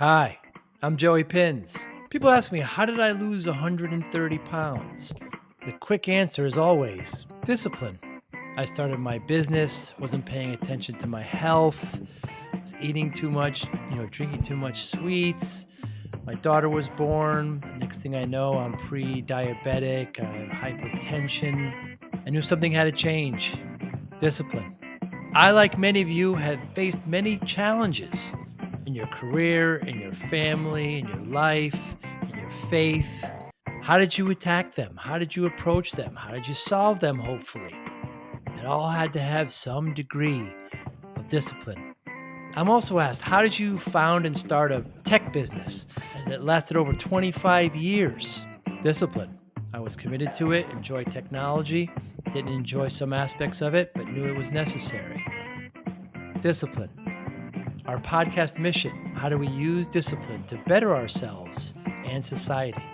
Hi, I'm Joey Pinz. People ask me, how did I lose 130 pounds? The quick answer is always discipline. I started my business, wasn't paying attention to my health, was eating too much, drinking too much sweets. My daughter was born. Next thing I know, I'm pre-diabetic, I have hypertension. I knew something had to change. Discipline. I, like many of you, have faced many challenges in your career, in your family, in your life, in your faith. How did you attack them? How did you approach them? How did you solve them, hopefully? It all had to have some degree of discipline. I'm also asked, how did you found and start a tech business that lasted over 25 years? Discipline. I was committed to it, enjoyed technology, didn't enjoy some aspects of it, but knew it was necessary. Discipline. Our podcast mission: how do we use discipline to better ourselves and society?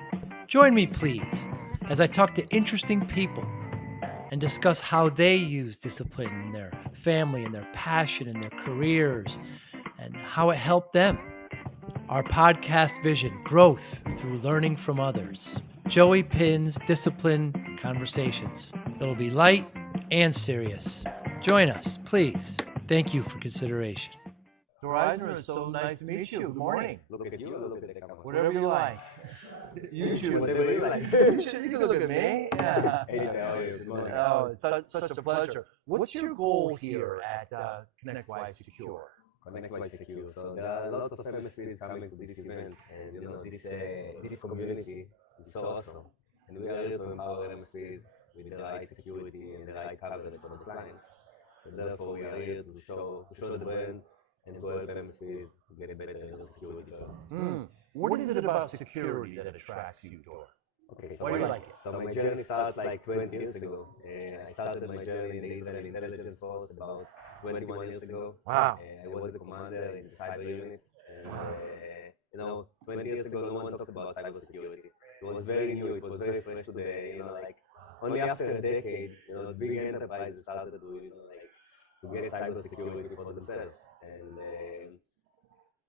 Join me, please, as I talk to interesting people and discuss how they use discipline in their family, in their passion, in their careers, and how it helped them. Our podcast vision: growth through learning from others. Joey Pinz Discipline Conversations. It'll be light and serious. Join us, please. Thank you for consideration. Dor Eisner, it's so nice to meet you. Good morning. Look at you, look at the camera. Whatever you like. YouTube, Whatever you like. You can look at me. Yeah. Hey, how are you? Good morning. Oh, it's such a pleasure. What's your goal here at ConnectWise Secure? ConnectWise Security. So there are lots of MSPs coming to this event, and this community is so awesome. And we are here to empower MSPs with the right security and the right coverage for the clients. So therefore, we are here to show the brand and to help MSPs get a better security job. What is it about security that attracts you, Dor? Okay, Why do you like it? So my journey started like 20 years ago. I started my journey in the Israeli intelligence force about 21 years ago. Wow. I was a commander in the cyber unit. And 20 years ago, no one talked about cybersecurity. It was very new. It was very fresh to like only after a decade, big enterprises started to get cybersecurity for themselves. And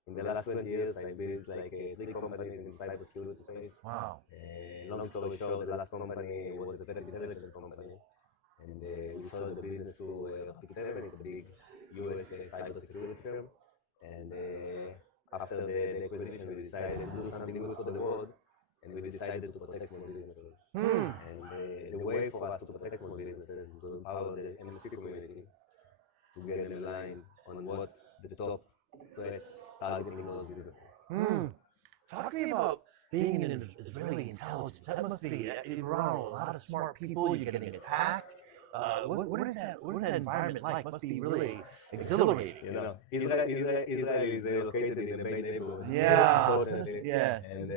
in the last 20 years, I built like 3 companies in cybersecurity space. Wow. Long story short, the last company was a threat intelligence company, and we sold the business to Rapid 7. It's a big US cybersecurity firm. And after the acquisition, we decided to do something good for the world, and we decided to protect small businesses. And the way for us to protect small businesses is to empower the MSP community to get aligned on what the top threats targeting those businesses. Talk to me about being in Israeli intelligence. That must be, you're around a lot of smart people, you're getting attacked. What is that environment like? Must be really exhilarating. Israel is located in the main neighborhood. Yeah. Unfortunately. Yes. And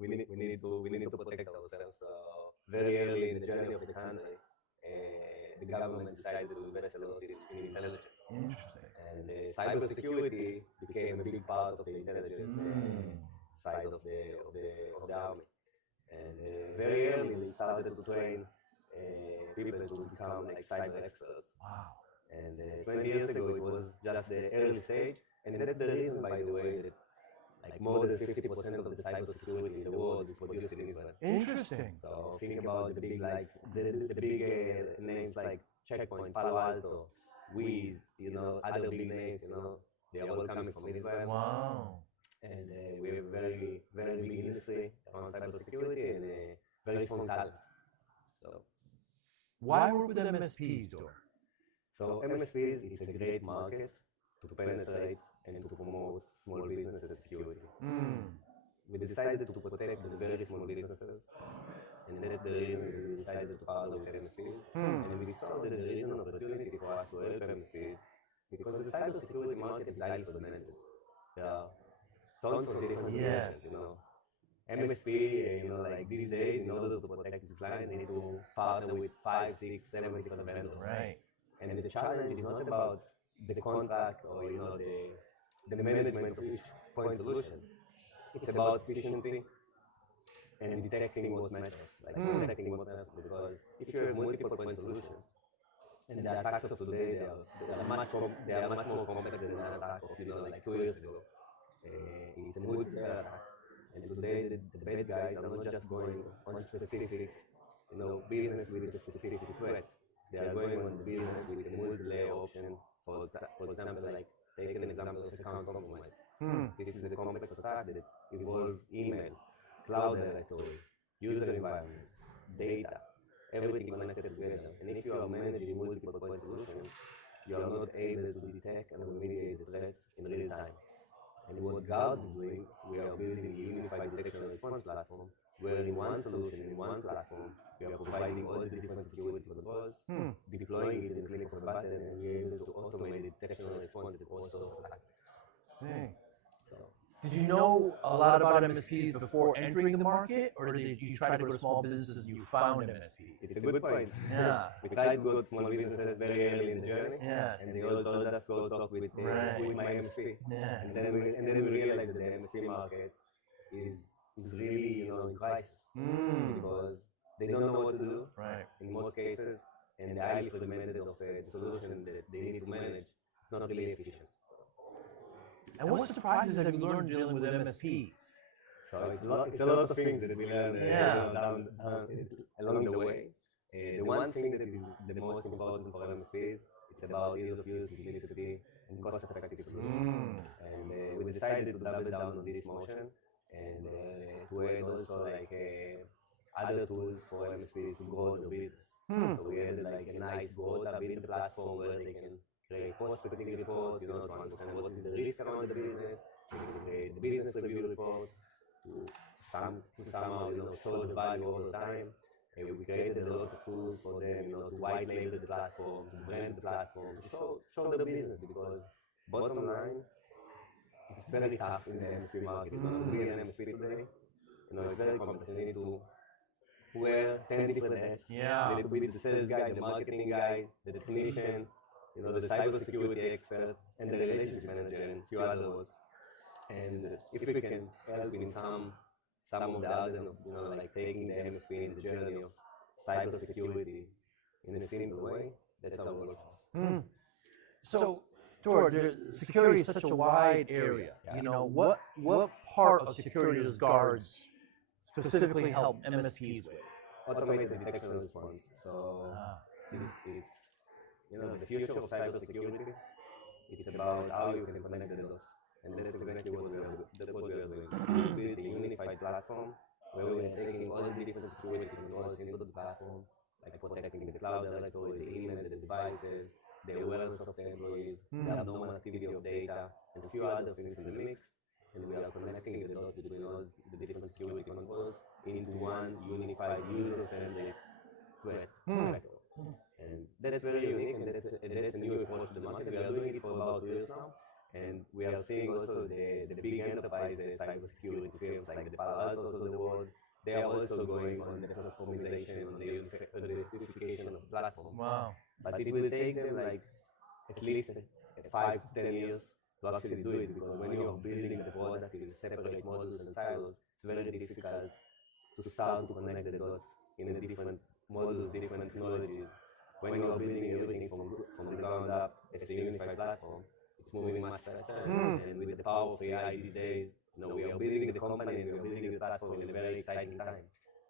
we need to protect ourselves. So very early in the journey of the country, the government decided to invest a lot in intelligence. Interesting. And cybersecurity became a big part of the intelligence side of the army. And very early we started to train people to become like cyber experts. Wow. And 20 years ago it was just the early stage, and that's the reason, by the way, that like more than 50% of the cybersecurity in the world is produced in Israel. Interesting. So think about the big the big names like Checkpoint, Palo Alto, Wiz, other big names, they are all coming from Israel. Wow. And we have very, very big industry around cybersecurity and very strong talent. So Why work with MSPs, Dor? So MSPs is a great market to penetrate and to promote small businesses security. We decided to protect the very small businesses, and that's the reason we decided to partner with MSPs. And we saw that there is an opportunity for us to help MSPs because the cybersecurity market is highly fragmented. There are tons of different solutions, MSP, like these days, in order to protect its client, they need to partner with 5, 6, 7 different vendors. Right. And the challenge is not about the contracts or the management of each point solution. It's about efficiency and detecting what matters. Detecting what matters, because if you have multiple point solutions, and the attacks of today, they are much more complex than the attack of like 2 years ago. It's a multiplayer attack. And today the bad guys are not just going on specific, business with a specific threat. They are going on the business with a multi-layer option. For example, like take an example of account compromise. This is a complex attack that involves email, cloud directory, user environment, data, everything connected together. And if you are managing multiple point solutions, you are not able to detect and remediate the threats in real time. And what Guard is doing, we are building a unified detection and response platform where in one solution, in one platform, we are providing all the different security controls, deploying it in a click of a button, and we're able to automate the detection and response across those attacks. So, Did you know a lot about MSPs before entering the market, or did you try to go to small businesses and you found MSPs? it's a good point. Yeah. We tried to go to small businesses very early in the journey, Yes. and they all told us go talk with my MSP. Yes. And then we realized that the MSP market is really in crisis because they don't know what to do Right. in most cases, and the highly fragmented of the solution that they need to manage is not really efficient. And what surprises have you learned dealing with MSPs? So it's a lot of things that we learn along the way. The one thing that is the most important for MSPs, it's about ease of use, simplicity, and cost-effective solution. And we decided to double down on this motion and to add also like other tools for MSPs to grow their business. So we added like a nice Gota build platform where they can create prospecting reports, to understand what is the risk around the business. They can create the business review reports to somehow show the value over time. We created a lot of tools for them, to white label the platform, to brand the platform, to show the business because bottom line, it's very tough in the MSP market. To be an MSP today, it's very complex. You need to wear 10 different hats. Yeah. You need to be the sales guy, the marketing guy, the technician, the cybersecurity expert, and the relationship manager, and a few others. And if we can help in some of the others, like taking the MSP in the journey of cybersecurity in a simple way, that's our goal. So, Dor, security is such a wide area. What part of security does guards specifically help MSPs with? Automate the detection and response. So it's the future of cybersecurity. It's about how you can connect the dots, and that's exactly what we are doing. We built a unified platform where we are taking all the different security controls into the platform, like protecting the cloud directory, the email, the devices, the awareness of the employees, the abnormal activity of data, and a few other things in the mix. And we are connecting the dots between all the different security controls into one unified user-friendly threat vector. And that's very unique, and that's a new approach to the market. We are doing it for about 2 years now, and we are seeing also the big enterprise cybersecurity firms like the Palo Altos of the world. They are also going on the transformation, on the unification of the platform. Wow. But it will take them like at least 5 to 10 years to actually do it, because when you are building the product in separate modules and silos, it's very difficult to start to connect the dots in the different modules, different technologies. When you are building everything from the ground up as a unified platform, it's moving much faster. And with the power of AI these days, we are building the company and we are building the platform in a very exciting time.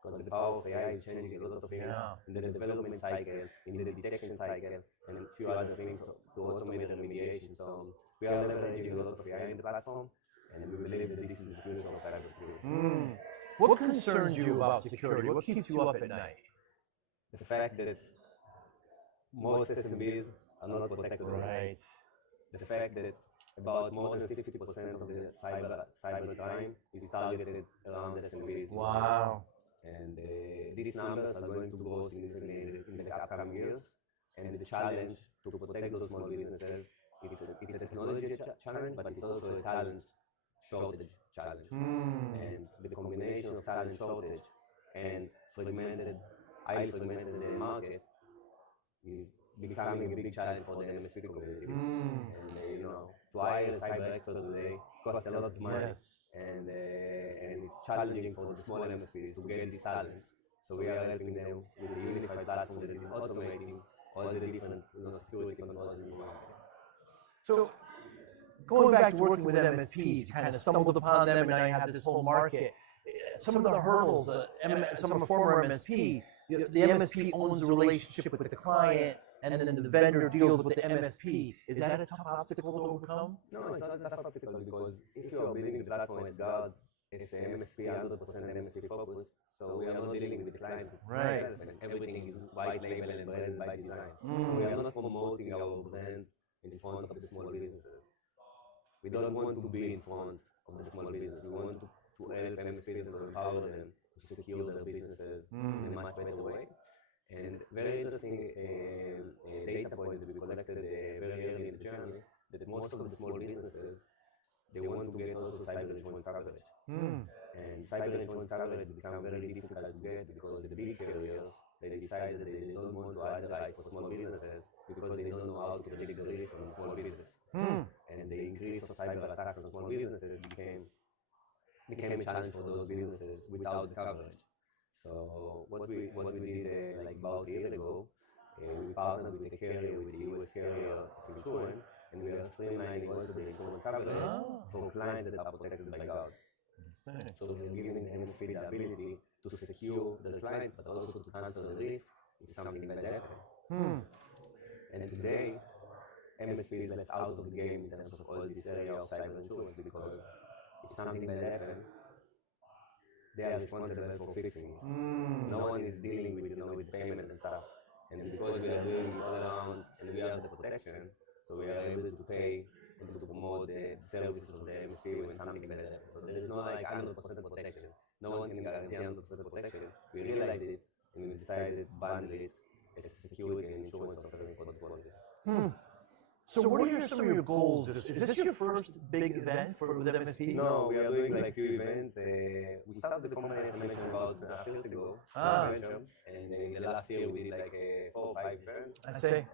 Because the power of AI is changing a lot of things in the development cycle, in the detection cycle, and a few other things to automate the remediation. So we are leveraging a lot of AI in the platform, and we believe that this is the future of cybersecurity. What concerns you about security? What keeps you up at night? The fact that most SMBs are not protected. Right. The fact that about more than 50% of the cyber crime is targeted around SMBs. Wow. And these numbers are going to grow significantly in the upcoming years. And the challenge to protect those small businesses, it's a technology challenge, but it's also a talent shortage challenge. And the combination of talent shortage and highly fragmented market is becoming a big challenge for the MSP community. And to hire a cyber expert today costs a lot of money, and it's challenging for the small MSPs to get this talent. So we are helping them with a unified platform that is automating all the different security controls in the market. So, going back to working with MSPs, you kind of stumbled upon them, and now you have this whole market. Some of the hurdles, some former MSP, the MSP owns the relationship with the client, and then the vendor deals with the MSP. Is that a tough obstacle to overcome? No, it's not a tough obstacle because if you are building the platform at God, it's an MSP, 100% MSP focused, so we are not dealing with the client Right. itself, and everything is white label and branded by design. So we are not promoting our brand in front of the small businesses. We don't want to be in front of the small business. We want to help MSPs and empower them to secure their businesses in a much better way. And very interesting data point that we collected very early in the journey, that most of the small businesses, they want to get also cyber insurance coverage. And cyber insurance coverage become very difficult to get because the big carriers, they decided that they don't want to underwrite for small businesses because they don't know how to predict the risk on small business. And the increase of cyber attacks on small businesses became a challenge for those businesses without the coverage. So what we did like about a year ago, we partnered with the carrier, with the US carrier of insurance, and we are streamlining also the insurance coverage for clients that are protected by God. So we're giving the MSP the ability to secure their clients, but also to transfer the risk if something bad happens. And today, MSP is left out of the game in terms of all this area of cyber insurance because if something bad happens, they are responsible for fixing it. No one is dealing with, with payment and stuff. And because we are doing it all around and we are the protection, so we are able to pay and to promote the services of the MSP when something bad happens. So there is no like 100% protection. No one can guarantee 100% protection. We realized it and we decided to bundle it as security and insurance offering for the small business. So what are some of your goals? Is this your first big event with MSPs? No, we are doing like few events. We started the company, as I mentioned, about 2 years ago. And in the last year we did like 4 or 5 events. I see.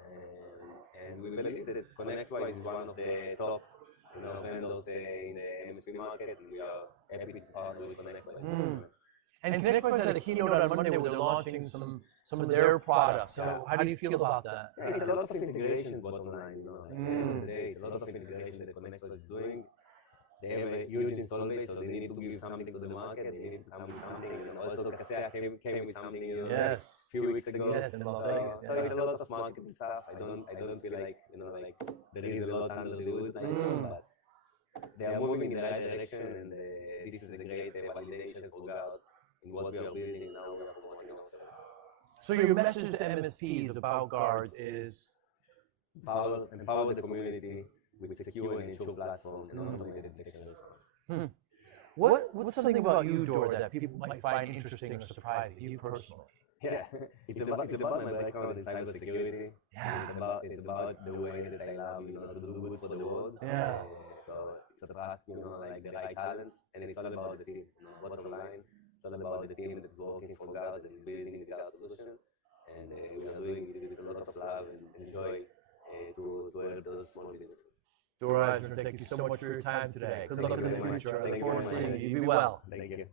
And we believe that ConnectWise is one of the top vendors in the MSP market, and we are happy to partner with ConnectWise. And ConnectWise had a keynote on Monday where they're launching some of their products. So how do you feel about that? Yeah, it's a lot of integrations bottom line, At the end of the day, it's a lot of integration that ConnectWise is doing. They have a huge install base, so they need to give something to the market. They need to come with something. And also, Kaseya came with something a few weeks ago. So it's a lot of marketing stuff. I don't feel like there is a lot under the hood, but they are moving in the right direction, and this is a great validation for God in what we are building now. We are promoting ourselves. So your message to MSPs about guards is empower the community with secure and insured platform and automated detection. What's something about you, Dor, that people might find interesting or surprising, you personally? Yeah, it's about my background in cybersecurity. Yeah. It's about the way that I love, to do good for the world. Yeah. So it's about, like the right talent, and it's all about the team. Bottom line, it's all about the team that's working for God and building the God solution. And we are doing it with a lot of love and joy to help those small businesses. Dor Eisner, thank you so much for your time today. Good luck in the future. I look forward to seeing you. Be well. Thank you.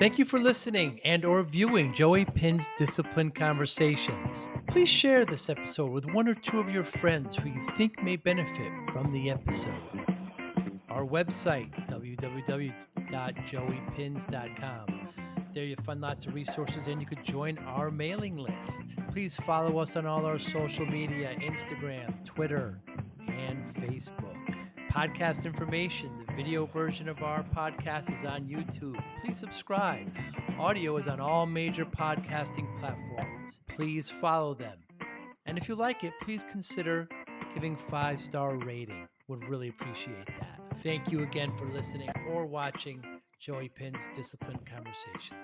Thank you for listening and/or viewing Joey Pinz Discipline Conversations. Please share this episode with 1 or 2 of your friends who you think may benefit from the episode. Our website, www.joeypinz.com. There you'll find lots of resources and you could join our mailing list. Please follow us on all our social media, Instagram, Twitter, and Facebook. Podcast information, the video version of our podcast is on YouTube. Please subscribe. Audio is on all major podcasting platforms. Please follow them. And if you like it, please consider giving 5-star rating. Would really appreciate that. Thank you again for listening or watching Joey Pinz Discipline Conversations.